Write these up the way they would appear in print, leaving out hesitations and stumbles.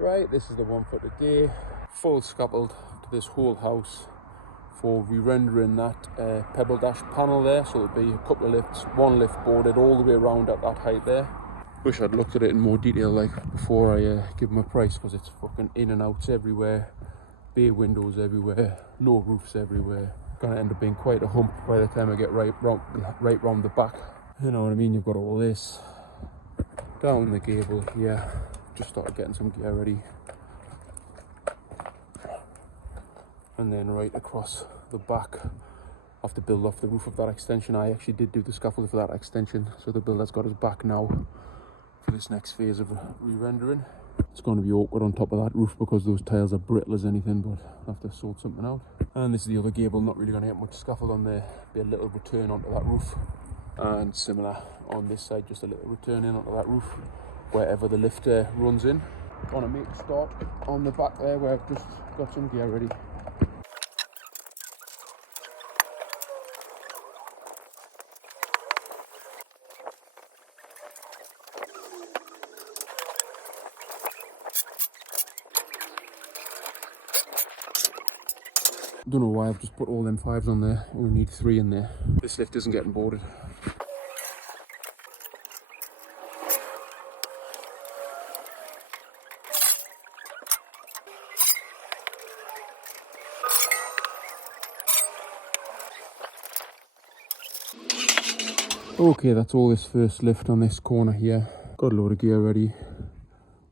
Right, this is the one for today. Full scaffold to this whole house for re-rendering that pebble dash panel there. So there'll be a couple of lifts, one lift boarded all the way around at that height there. Wish I'd looked at it in more detail like before I give them a price, because it's fucking in and outs everywhere, bay windows everywhere, low roofs everywhere. Gonna end up being quite a hump by the time I get right round the back. You know what I mean? You've got all this down the gable here. Just started getting some gear ready, and then right across the back. I have to build off the roof of that extension. I actually did do the scaffold for that extension, so the builder's got his back now for this next phase of re-rendering. It's going to be awkward on top of that roof because those tiles are brittle as anything, but I'll have to sort something out. And this is the other gable, not really going to get much scaffold on there. Be a little return onto that roof, and similar on this side, just a little return in onto that roof wherever the lift runs in. Want to make a start on the back there where I've just got some gear ready. Don't know why I've just put all them 5s on there. I only need 3 in there. This lift isn't getting boarded. Okay, that's all this first lift on this corner here. Got a load of gear ready.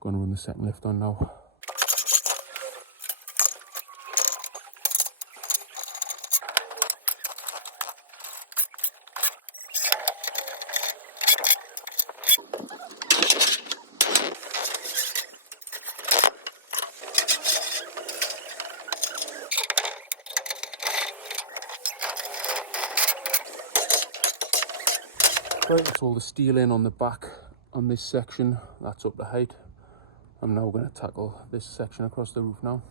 Gonna run the second lift on now. Right, that's all the steel in on the back on this section. That's up to height. I'm now going to tackle this section across the roof now.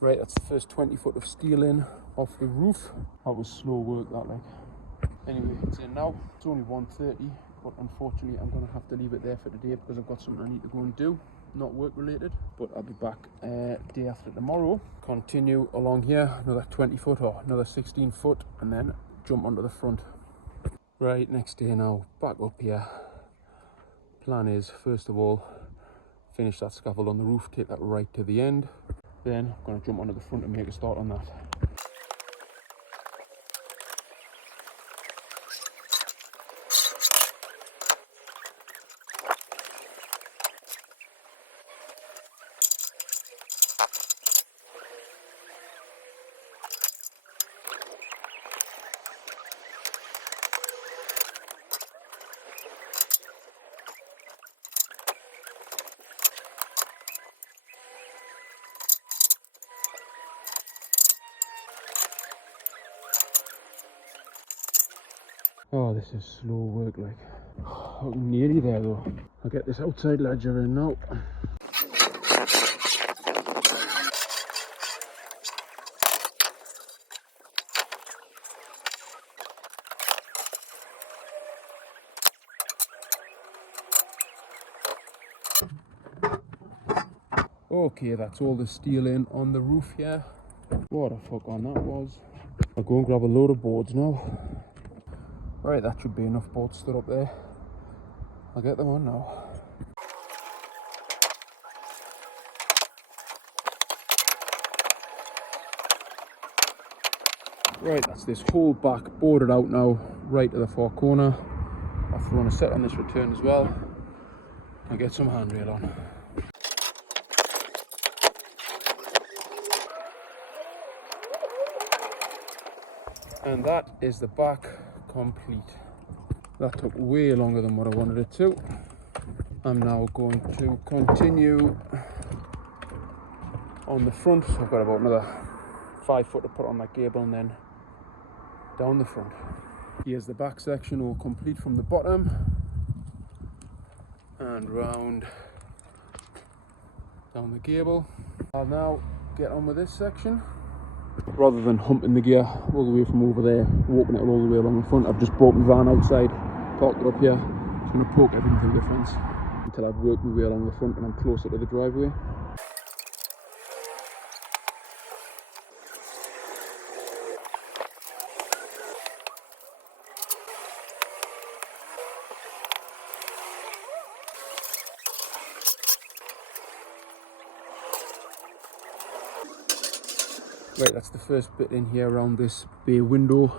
Right, that's the first 20 foot of steel in off the roof. That was slow work, that like. Anyway, it's in now. It's only 1:30, but unfortunately I'm going to have to leave it there for today because I've got something I need to go and do. Not work related, but I'll be back day after tomorrow. Continue along here, another 20 foot or another 16 foot, and then jump onto the front. Right, next day now, back up here. Plan is, first of all, finish that scaffold on the roof, take that right to the end. Then I'm going to jump onto the front and make a start on that. Oh, this is slow work, like. I'm nearly there though. I'll get this outside ledger in now. Okay, that's all the steel in on the roof here. What a fuck on that was. I'll go and grab a load of boards now. Right, that should be enough boards stood up there. I'll get them on now. Right, that's this whole back boarded out now, right to the far corner. I'll throw on a set on this return as well and get some handrail on. And that is the back complete. That took way longer than what I wanted it to. I'm now going to continue on the front. So I've got about another 5 foot to put on that gable and then down the front. Here's the back section all complete from the bottom and round down the gable. I'll now get on with this section. Rather than humping the gear all the way from over there, walking it all the way along the front, I've just brought my van outside, parked it up here. Just going to poke everything through the fence until I've worked my way along the front and I'm closer to the driveway. Right, that's the first bit in here around this bay window.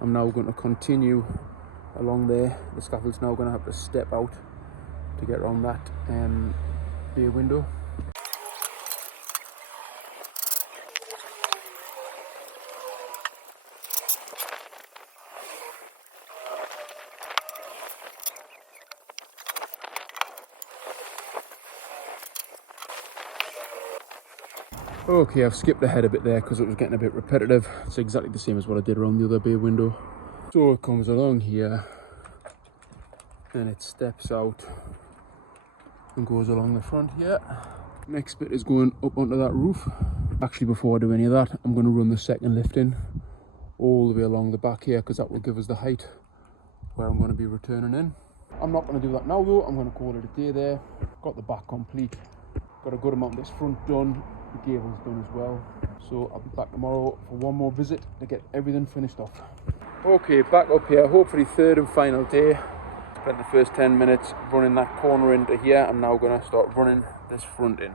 I'm now going to continue along there. The scaffold's now going to have to step out to get around that bay window. Okay, I've skipped ahead a bit there because it was getting a bit repetitive. It's exactly the same as what I did around the other bay window. So it comes along here and it steps out and goes along the front here. Next bit is going up onto that roof. Actually, before I do any of that, I'm going to run the second lift in all the way along the back here because that will give us the height where I'm going to be returning in. I'm not going to do that now though. I'm going to call it a day there. Got the back complete. Got a good amount of this front done. The gable's done as well. So I'll be back tomorrow for one more visit to get everything finished off. Okay, back up here. Hopefully third and final day. Spent the first 10 minutes running that corner into here. I'm now going to start running this front in.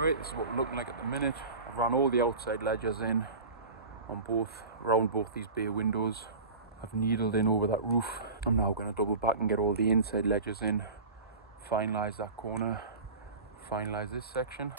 Right, this is what we're looking like at the minute. I've run all the outside ledgers in on around both these bay windows. I've needled in over that roof. I'm now going to double back and get all the inside ledgers in, finalise that corner, finalise this section.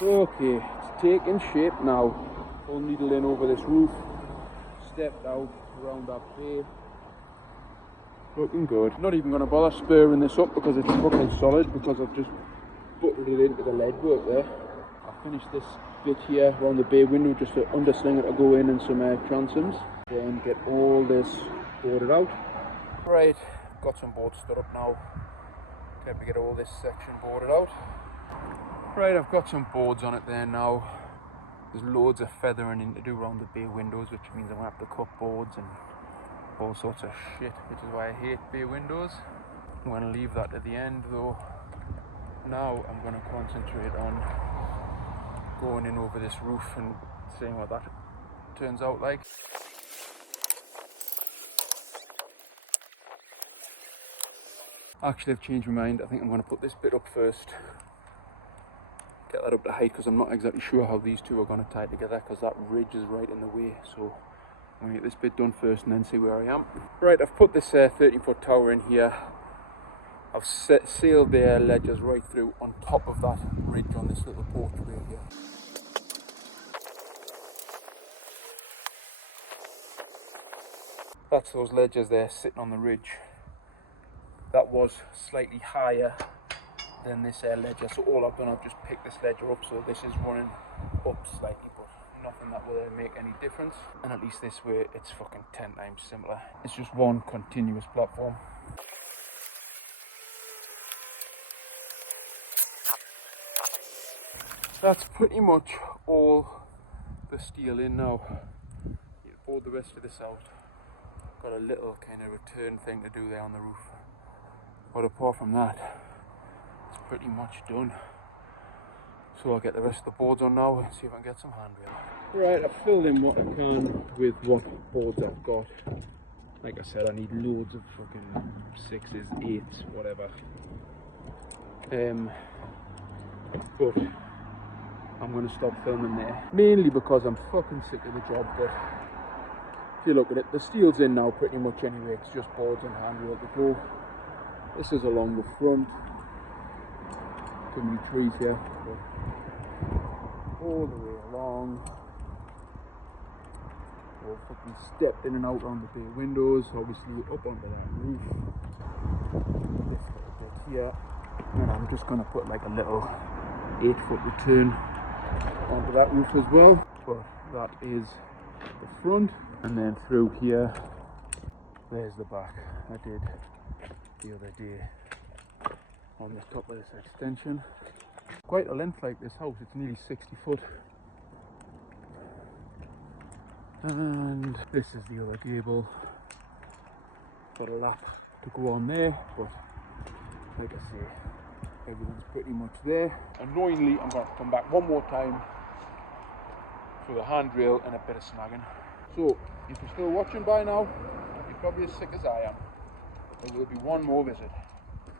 Okay, it's taking shape now. Full needle in over this roof, stepped out around that bay. Looking good. Not even going to bother spurring this up because it's fucking solid, because I've just buttoned it into the lead work there. I finished this bit here around the bay window just to undersling it to go in and some transoms. Then get all this boarded out. Right, got some boards stood up now. Time to get all this section boarded out. Right, I've got some boards on it there now. There's loads of feathering in to do around the bay windows, which means I'm going to have to cut boards and all sorts of shit, which is why I hate bay windows. I'm going to leave that at the end though. Now I'm going to concentrate on going in over this roof and seeing what that turns out like. Actually, I've changed my mind. I think I'm going to put this bit up first. Get that up to height because I'm not exactly sure how these two are going to tie together because that ridge is right in the way. So I'm going to get this bit done first and then see where I am. Right, I've put this 13-foot tower in here. I've sealed the ledgers right through on top of that ridge on this little porchway here. That's those ledgers there sitting on the ridge. That was slightly higher than this ledger, so all I've done, I've just picked this ledger up, so this is running up slightly, but nothing that will make any difference. And at least this way it's fucking 10 times simpler. It's just one continuous platform. That's pretty much all the steel in now. You board the rest of this out. Got a little kind of return thing to do there on the roof. But apart from that, it's pretty much done. So I'll get the rest of the boards on now and see if I can get some handrail. Right, I've filled in what I can with what boards I've got. Like I said, I need loads of fucking 6s, 8s, whatever. But I'm going to stop filming there. Mainly because I'm fucking sick of the job, but if you look at it, the steel's in now pretty much anyway. It's just boards and handrail to go. This is along the front. Too many trees here. But all the way along. All fucking stepped in and out on the bay windows. Obviously up onto that roof. This little bit here. And I'm just going to put like a little 8-foot return onto that roof as well. But that is the front. And then through here, there's the back I did the other day on the top of this extension. Quite a length like this house, it's nearly 60 foot. And this is the other gable. Got a lap to go on there, but like I say, everything's pretty much there. Annoyingly, I'm going to come back one more time for the handrail and a bit of snagging. So, if you're still watching by now, you're probably as sick as I am. There will be one more visit.